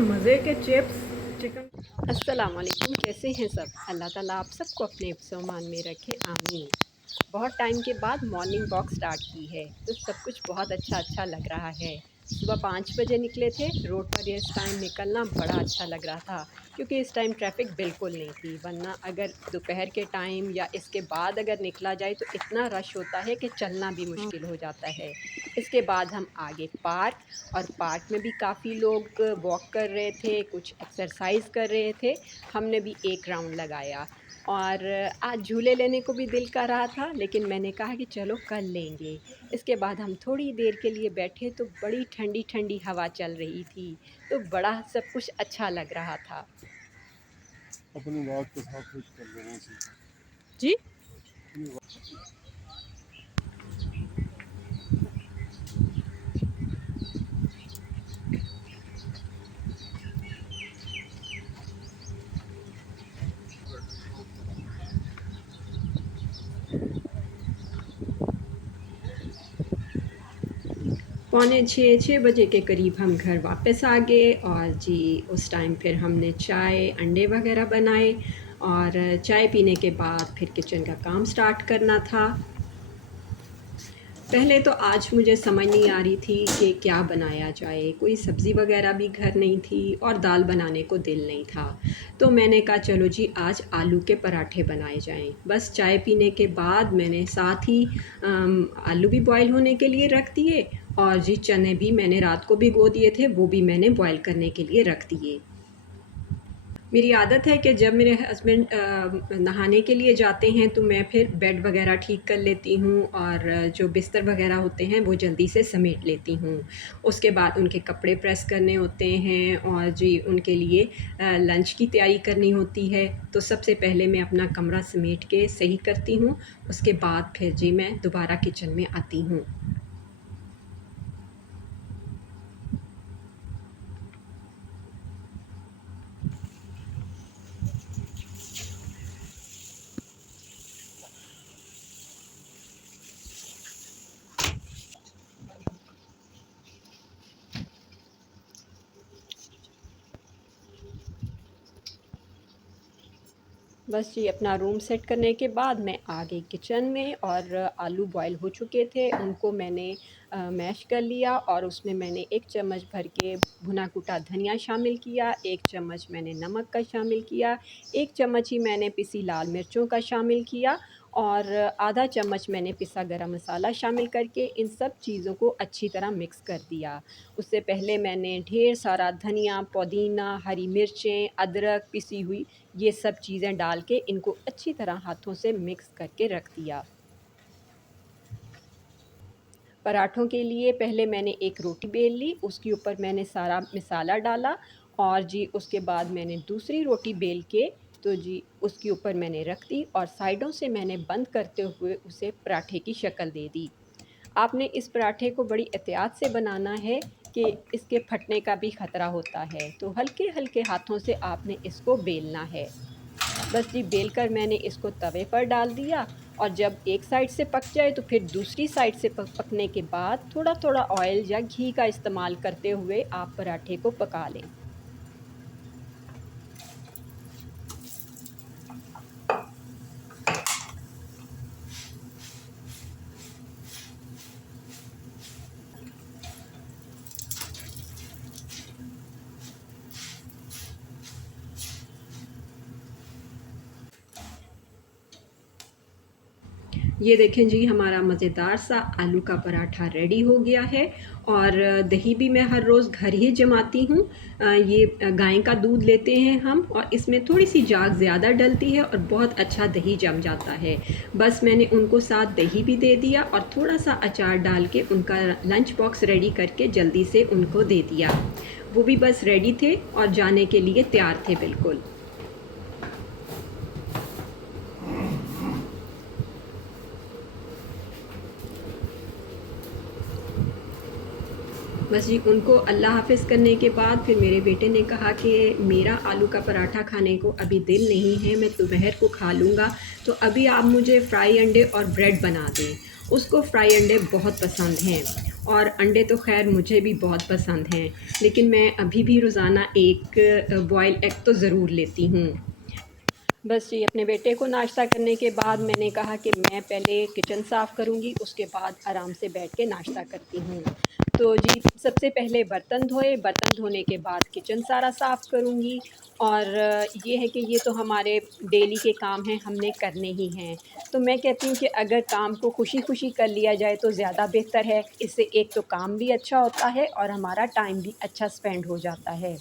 मज़े के chips chicken. अस्सलाम वालेकुम, कैसे हैं सब? अल्लाह ताला आप सबको अपने हिफ्ज़-ओ-अमान में रखे, आमीन। बहुत टाइम के बाद मॉर्निंग वॉक स्टार्ट की है, तो सब कुछ बहुत अच्छा लग रहा है। सुबह 5 बजे निकले थे, रोड पर इस टाइम निकलना बड़ा अच्छा लग रहा था, क्योंकि इस टाइम ट्रैफ़िक बिल्कुल नहीं थी, वरना अगर दोपहर के टाइम या इसके बाद अगर निकला जाए तो इतना रश होता है कि चलना भी हाँ। मुश्किल हो जाता है। इसके बाद हम आगे पार्क, और पार्क में भी काफ़ी लोग वॉक कर रहे थे, कुछ एक्सरसाइज़ कर रहे थे। हमने भी एक राउंड लगाया, और आज झूले लेने को भी दिल कर रहा था, लेकिन मैंने कहा कि चलो कल लेंगे। इसके बाद हम थोड़ी देर के लिए बैठे तो बड़ी ठंडी-ठंडी हवा चल रही थी, तो बड़ा सब कुछ अच्छा लग रहा था। अपनी बात के साथ कुछ कर लोगों से जी? अपनी पौने 6 बजे के करीब हम घर वापस आ गए, और जी उस टाइम फिर हमने चाय, अंडे वग़ैरह बनाए, और चाय पीने के बाद फिर किचन का काम स्टार्ट करना था। पहले तो आज मुझे समझ नहीं आ रही थी कि क्या बनाया जाए, कोई सब्ज़ी वग़ैरह भी घर नहीं थी और दाल बनाने को दिल नहीं था। तो मैंने कहा चलो जी आज आलू के पराठे बनाए जाएँ। बस चाय पीने के बाद मैंने साथ ही आलू भी बॉयल होने के लिए रख दिए, और जी चने भी मैंने रात को भिगो दिए थे, वो भी मैंने बॉयल करने के लिए रख दिए। मेरी आदत है कि जब मेरे हस्बैंड नहाने के लिए जाते हैं तो मैं फिर बेड वग़ैरह ठीक कर लेती हूँ, और जो बिस्तर वग़ैरह होते हैं वो जल्दी से समेट लेती हूँ। उसके बाद उनके कपड़े प्रेस करने होते हैं, और जी उनके लिए लंच की तैयारी करनी होती है। तो सबसे पहले मैं अपना कमरा समेट के सही करती हूँ, उसके बाद फिर जी मैं दोबारा किचन में आती हूँ। बस जी अपना रूम सेट करने के बाद मैं आ गई किचन में, और आलू बॉयल हो चुके थे, उनको मैंने मैश कर लिया, और उसमें मैंने 1 चम्मच भर के भुना कुटा धनिया शामिल किया, 1 चम्मच मैंने नमक का शामिल किया, 1 चम्मच ही मैंने पिसी लाल मिर्चों का शामिल किया, और आधा चम्मच मैंने पिसा गरम मसाला शामिल करके इन सब चीज़ों को अच्छी तरह मिक्स कर दिया। उससे पहले मैंने ढेर सारा धनिया, पुदीना, हरी मिर्चें, अदरक पिसी हुई, ये सब चीज़ें डाल के इनको अच्छी तरह हाथों से मिक्स करके रख दिया। पराठों के लिए पहले मैंने एक रोटी बेल ली, उसके ऊपर मैंने सारा मसाला डाला, और जी उसके बाद मैंने दूसरी रोटी बेल के तो जी उसके ऊपर मैंने रख दी, और साइडों से मैंने बंद करते हुए उसे पराठे की शक्ल दे दी। आपने इस पराठे को बड़ी एहतियात से बनाना है कि इसके फटने का भी ख़तरा होता है, तो हल्के-हल्के हाथों से आपने इसको बेलना है। बस जी बेलकर मैंने इसको तवे पर डाल दिया, और जब एक साइड से पक जाए तो फिर दूसरी साइड से पकने के बाद थोड़ा-थोड़ा ऑयल या घी का इस्तेमाल करते हुए आप पराठे को पका लें। ये देखें जी हमारा मज़ेदार सा आलू का पराठा रेडी हो गया है, और दही भी मैं हर रोज़ घर ही जमाती हूँ। ये गाय का दूध लेते हैं हम, और इसमें थोड़ी-सी जाग ज़्यादा डलती है और बहुत अच्छा दही जम जाता है। बस मैंने उनको साथ दही भी दे दिया, और थोड़ा-सा अचार डाल के उनका लंच बॉक्स रेडी करके जल्दी से उनको दे दिया। वो भी बस रेडी थे और जाने के लिए तैयार थे बिल्कुल। बस जी उनको अल्लाह हाफ़िज़ करने के बाद फिर मेरे बेटे ने कहा कि मेरा आलू का पराठा खाने को अभी दिल नहीं है, मैं दोपहर को खा लूँगा, तो अभी आप मुझे फ्राई अंडे और ब्रेड बना दें। उसको फ्राई अंडे बहुत पसंद हैं, और अंडे तो खैर मुझे भी बहुत पसंद हैं, लेकिन मैं अभी भी रोज़ाना एक बॉयल एग तो ज़रूर लेती हूँ। बस जी, अपने बेटे को नाश्ता करने के बाद मैंने कहा कि मैं पहले किचन साफ़ करूँगी, उसके बाद आराम से बैठ के नाश्ता करती हूँ। तो जी, सबसे पहले बर्तन धोए, बर्तन धोने के बाद किचन सारा साफ़ करूँगी, और ये है कि ये तो हमारे डेली के काम हैं, हमने करने ही हैं। तो मैं कहती हूँ कि अगर काम को खुशी-खुशी कर लिया जाए तो ज़्यादा बेहतर है। इससे एक तो काम भी अच्छा होता है और हमारा टाइम भी अच्छा स्पेंड हो जाता है।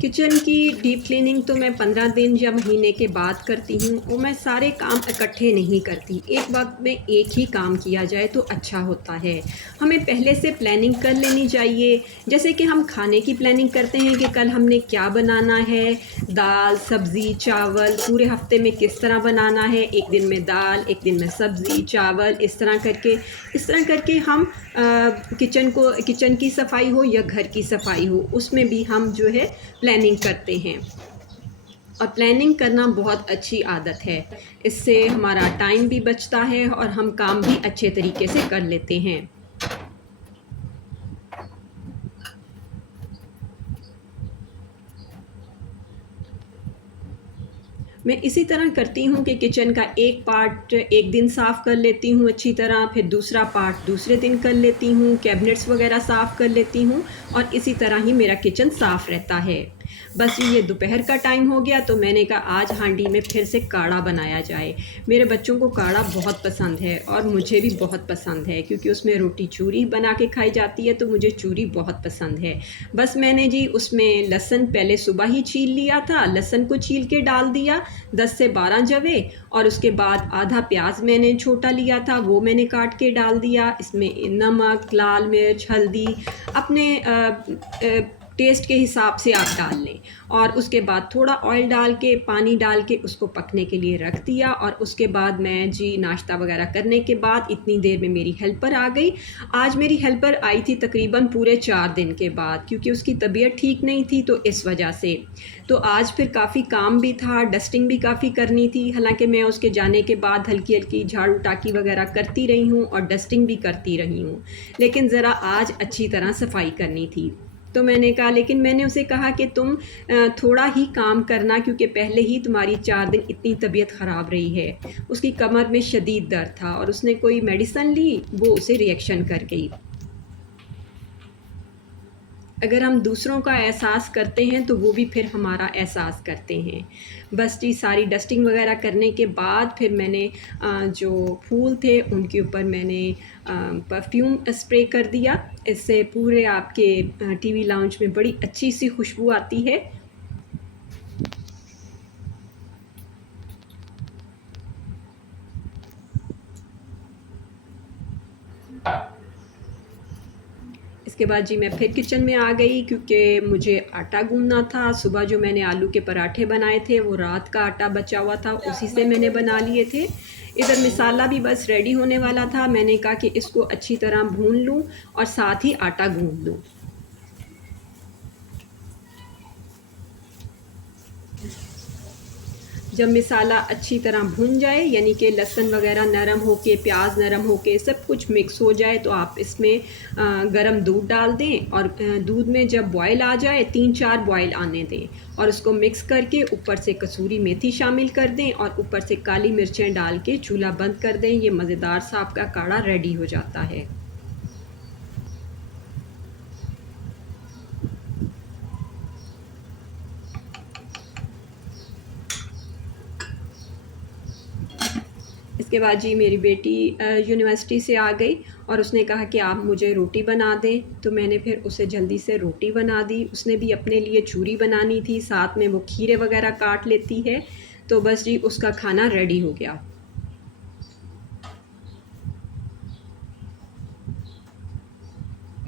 किचन की डीप क्लीनिंग तो मैं 15 दिन या महीने के बाद करती हूँ, और मैं सारे काम इकट्ठे नहीं करती। एक वक़्त में एक ही काम किया जाए तो अच्छा होता है। हमें पहले से प्लानिंग कर लेनी चाहिए। जैसे कि हम खाने की प्लानिंग करते हैं कि कल हमने क्या बनाना है, दाल, सब्ज़ी, चावल पूरे हफ़्ते में किस तरह बनाना है। एक दिन में दाल, एक दिन में सब्ज़ी, चावल, इस तरह करके हम किचन की सफाई हो या घर की सफाई हो, उसमें भी हम जो है प्लानिंग करते हैं। और प्लानिंग करना बहुत अच्छी आदत है। इससे हमारा टाइम भी बचता है और हम काम भी अच्छे तरीके से कर लेते हैं। मैं इसी तरह करती हूँ कि किचन का एक पार्ट एक दिन साफ़ कर लेती हूँ अच्छी तरह, फिर दूसरा पार्ट दूसरे दिन कर लेती हूँ, कैबिनेट्स वगैरह साफ़ कर लेती हूँ, और इसी तरह ही मेरा किचन साफ़ रहता है। बस ये दोपहर का टाइम हो गया तो मैंने कहा आज हांडी में फिर से काढ़ा बनाया जाए। मेरे बच्चों को काढ़ा बहुत पसंद है और मुझे भी बहुत पसंद है, क्योंकि उसमें रोटी चूरी बना के खाई जाती है, तो मुझे चूरी बहुत पसंद है। बस मैंने जी उसमें लहसुन पहले सुबह ही छील लिया था, लहसुन को छील के डाल दिया, 10 से 12 जवे, और उसके बाद आधा प्याज मैंने छोटा लिया था, वो मैंने काट के डाल दिया। इसमें नमक, लाल मिर्च, हल्दी अपने टेस्ट के हिसाब से आप डाल लें, और उसके बाद थोड़ा ऑयल डाल के, पानी डाल के उसको पकने के लिए रख दिया। और उसके बाद मैं जी नाश्ता वगैरह करने के बाद इतनी देर में मेरी हेल्पर आ गई। आज मेरी हेल्पर आई थी तकरीबन पूरे 4 दिन के बाद, क्योंकि उसकी तबीयत ठीक नहीं थी, तो इस वजह से। तो आज फिर काफ़ी काम भी था, डस्टिंग भी काफ़ी करनी थी। हालांकि मैं उसके जाने के बाद हल्की हल्की झाड़ू टाकी वगैरह करती रही हूँ और डस्टिंग भी करती रही हूँ, लेकिन ज़रा आज अच्छी तरह सफाई करनी थी। तो मैंने कहा, लेकिन मैंने उसे कहा कि तुम थोड़ा ही काम करना, क्योंकि पहले ही तुम्हारी 4 दिन इतनी तबीयत ख़राब रही है। उसकी कमर में शदीद दर्द था और उसने कोई मेडिसन ली, वो उसे रिएक्शन कर गई। अगर हम दूसरों का एहसास करते हैं तो वो भी फिर हमारा एहसास करते हैं। बस जी सारी डस्टिंग वगैरह करने के बाद फिर मैंने जो फूल थे उनके ऊपर मैंने परफ्यूम स्प्रे कर दिया। इससे पूरे आपके टीवी लाउंज में बड़ी अच्छी सी खुशबू आती है। इसके बाद जी मैं फिर किचन में आ गई, क्योंकि मुझे आटा गूँधना था। सुबह जो मैंने आलू के पराठे बनाए थे वो रात का आटा बचा हुआ था, उसी से मैंने बना लिए थे। इधर मसाला भी बस रेडी होने वाला था। मैंने कहा कि इसको अच्छी तरह भून लूँ और साथ ही आटा गूँध लूँ। जब मसाला अच्छी तरह भुन जाए, यानी कि लहसुन वगैरह नरम होके, प्याज नरम होके सब कुछ मिक्स हो जाए, तो आप इसमें गरम दूध डाल दें, और दूध में जब बॉयल आ जाए 3-4 बॉयल आने दें, और उसको मिक्स करके ऊपर से कसूरी मेथी शामिल कर दें और ऊपर से काली मिर्चें डाल के चूल्हा बंद कर दें। ये मज़ेदार सा आपका काढ़ा रेडी हो जाता है। इसके बाद जी मेरी बेटी यूनिवर्सिटी से आ गई और उसने कहा कि आप मुझे रोटी बना दें, तो मैंने फिर उसे जल्दी से रोटी बना दी। उसने भी अपने लिए चूरी बनानी थी, साथ में वो खीरे वगैरह काट लेती है, तो बस जी उसका खाना रेडी हो गया।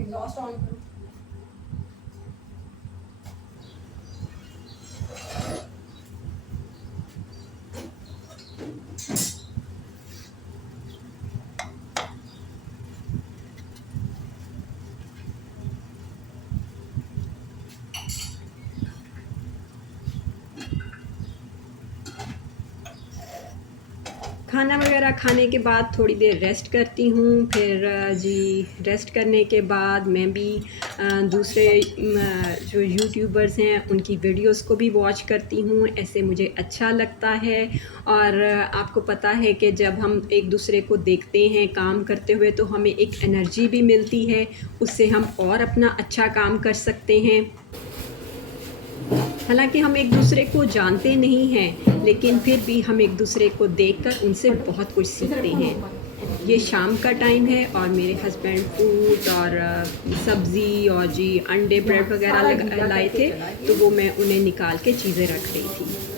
एग्जॉस्ट ऑन करो। खाना वगैरह खाने के बाद थोड़ी देर रेस्ट करती हूँ। फिर जी रेस्ट करने के बाद मैं भी दूसरे जो यूट्यूबर्स हैं उनकी वीडियोस को भी वॉच करती हूँ। ऐसे मुझे अच्छा लगता है। और आपको पता है कि जब हम एक दूसरे को देखते हैं काम करते हुए तो हमें एक एनर्जी भी मिलती है, उससे हम और अपना अच्छा काम कर सकते हैं। हालांकि हम एक दूसरे को जानते नहीं हैं, लेकिन फिर भी हम एक दूसरे को देखकर उनसे बहुत कुछ सीखते हैं। ये शाम का टाइम है और मेरे हस्बैंड फ्रूट और सब्ज़ी और जी अंडे ब्रेड वगैरह लाए थे, तो वो मैं उन्हें निकाल के चीज़ें रख रही थी।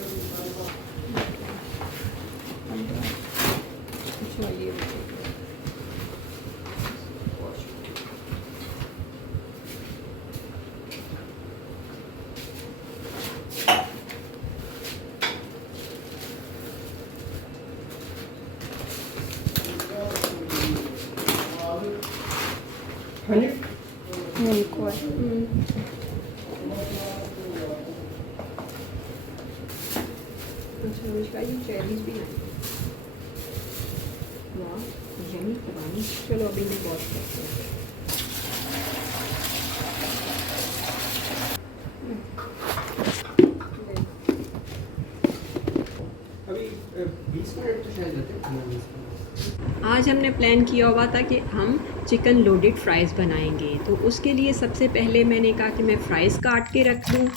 चलो अभी मैं बहुत करती हूँ। अभी 20 मिनट तो शायद होते हैं। आज हमने प्लान किया हुआ था कि हम चिकन लोडेड फ्राइज़ बनाएंगे, तो उसके लिए सबसे पहले मैंने कहा कि मैं फ़्राइज़ काट के रख दूँ।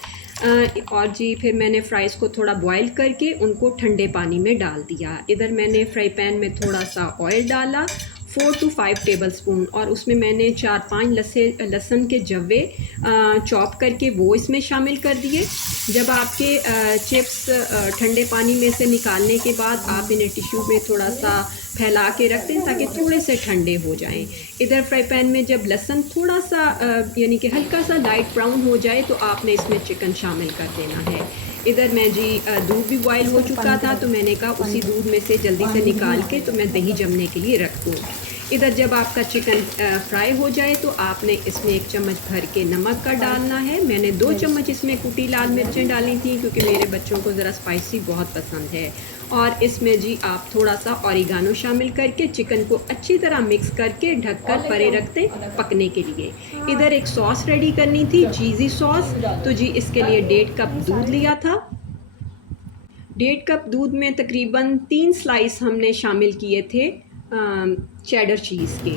और जी फिर मैंने फ़्राइज़ को थोड़ा बॉईल करके उनको ठंडे पानी में डाल दिया। इधर मैंने फ्राई पैन में थोड़ा सा ऑयल डाला 4 to 5 टेबलस्पून, और उसमें मैंने 4-5 लहसुन के जवे चॉप करके वो इसमें शामिल कर दिए। जब आपके चिप्स ठंडे पानी में से निकालने के बाद आप इन्हें टिश्यू में थोड़ा सा फैला के रख दें ताकि थोड़े से ठंडे हो जाएं। इधर फ्राई पैन में जब लहसुन थोड़ा सा यानी कि हल्का सा लाइट ब्राउन हो जाए तो आपने इसमें चिकन शामिल कर देना है। इधर मैं जी दूध भी बॉयल हो चुका था, तो मैंने कहा उसी दूध में से जल्दी से निकाल के तो मैं दही जमने के लिए रख दूँ। इधर जब आपका चिकन फ्राई हो जाए तो आपने इसमें 1 चम्मच भर के नमक का डालना है। मैंने 2 चम्मच इसमें कुटी लाल मिर्चें डाली थी क्योंकि मेरे बच्चों को ज़रा स्पाइसी बहुत पसंद है। और इसमें जी आप थोड़ा सा ऑरिगानो शामिल करके चिकन को अच्छी तरह मिक्स करके ढककर परे रख दें पकने के लिए। इधर एक सॉस रेडी करनी थी, चीज़ी सॉस, तो जी इसके लिए 1.5 कप दूध लिया था। 1.5 कप दूध में तकरीबन 3 स्लाइस हमने शामिल किए थे चेडर चीज़ के।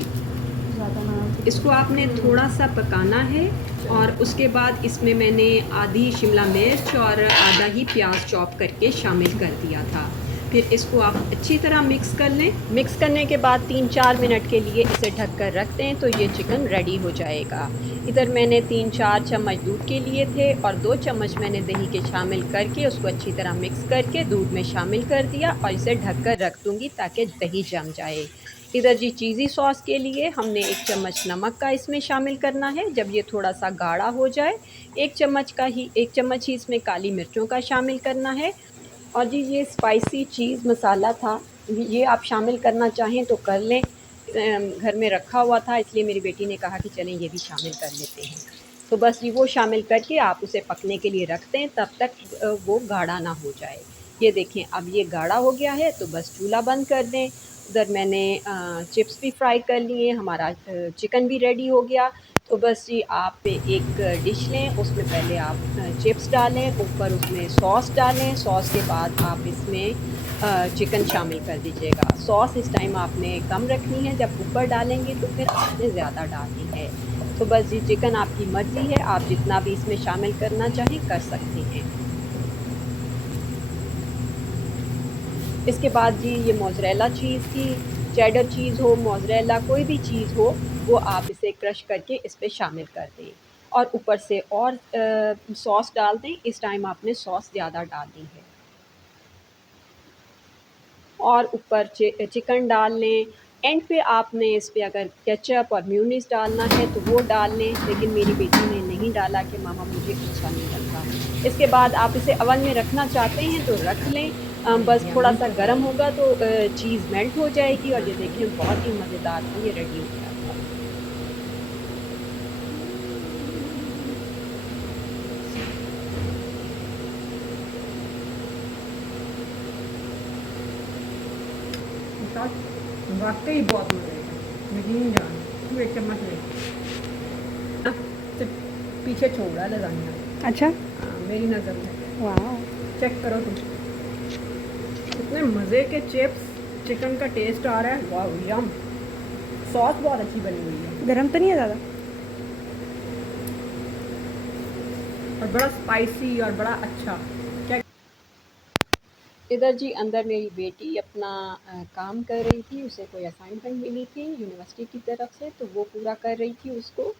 इसको आपने थोड़ा सा पकाना है और उसके बाद इसमें मैंने आधी शिमला मिर्च और आधा ही प्याज चॉप करके शामिल कर दिया था। फिर इसको आप अच्छी तरह मिक्स कर लें। मिक्स करने के बाद 3-4 मिनट के लिए इसे ढक कर रख दें तो ये चिकन रेडी हो जाएगा। इधर मैंने 3-4 चम्मच दूध के लिए थे और 2 चम्मच मैंने दही के शामिल करके उसको अच्छी तरह मिक्स करके दूध में शामिल कर दिया और इसे ढक कर रख दूँगी ताकि दही जम जाए। इधर जी चीज़ी सॉस के लिए हमने 1 चम्मच नमक का इसमें शामिल करना है। जब ये थोड़ा सा गाढ़ा हो जाए 1 चम्मच ही इसमें काली मिर्चों का शामिल करना है। और जी ये स्पाइसी चीज़ मसाला था, ये आप शामिल करना चाहें तो कर लें। घर में रखा हुआ था इसलिए मेरी बेटी ने कहा कि चलें ये भी शामिल कर लेते हैं। तो बस ये वो शामिल करके आप उसे पकने के लिए रख दें तब तक वो गाढ़ा ना हो जाए। ये देखें अब ये गाढ़ा हो गया है तो बस चूल्हा बंद कर दें। उधर मैंने चिप्स भी फ्राई कर लिए, हमारा चिकन भी रेडी हो गया। तो बस जी आप एक डिश लें, उसमें पहले आप चिप्स डालें, ऊपर उसमें सॉस डालें, सॉस के बाद आप इसमें चिकन शामिल कर दीजिएगा। सॉस इस टाइम आपने कम रखनी है, जब ऊपर डालेंगे तो फिर आपने ज़्यादा डालनी है। तो बस जी चिकन आपकी मर्ज़ी है, आप जितना भी इसमें शामिल करना चाहें कर सकते हैं। इसके बाद जी ये मोज़रेला चीज़ थी, चेडर चीज़ हो, मोज़रेला कोई भी चीज़ हो, वो आप इसे क्रश करके इस पे शामिल कर दें और ऊपर से और सॉस डाल दें। इस टाइम आपने सॉस ज़्यादा डालनी है और ऊपर चिकन डाल लें। एंड पे आपने इस पे अगर केचप और मेयोनीज़ डालना है तो वो डाल लें, लेकिन मेरी बेटी ने नहीं डाला कि मामा मुझे अच्छा नहीं लगता। इसके बाद आप इसे ओवन में रखना चाहते हैं तो रख लें। बस थोड़ा सा गर्म होगा तो चीज़ मेल्ट हो जाएगी और ये देखें बहुत ही मज़ेदार सा ये रेडी हो गया। साथ वाकई बहुत मज़े का, यकीन जान। तू एक चम्मच ले, तो पीछे छोड़ा लजानिया। अच्छा, हाँ, मेरी नज़र में वाह। चेक करो तुम, इतने मज़े के चिप्स, चिकन का टेस्ट आ रहा है, वाह यम। सॉस बहुत अच्छी बनी हुई है गरम तो नहीं है ज़्यादा? और बड़ा स्पाइसी और बड़ा अच्छा। क्या इधर जी अंदर मेरी बेटी अपना काम कर रही थी, उसे कोई असाइनमेंट मिली थी यूनिवर्सिटी की तरफ से, तो वो पूरा कर रही थी उसको।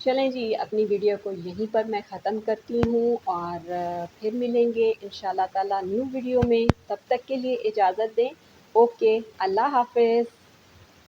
चलें जी, अपनी वीडियो को यहीं पर मैं ख़त्म करती हूँ और फिर मिलेंगे इंशाल्लाह ताला न्यू वीडियो में। तब तक के लिए इजाज़त दें। ओके, अल्लाह हाफ़िज़।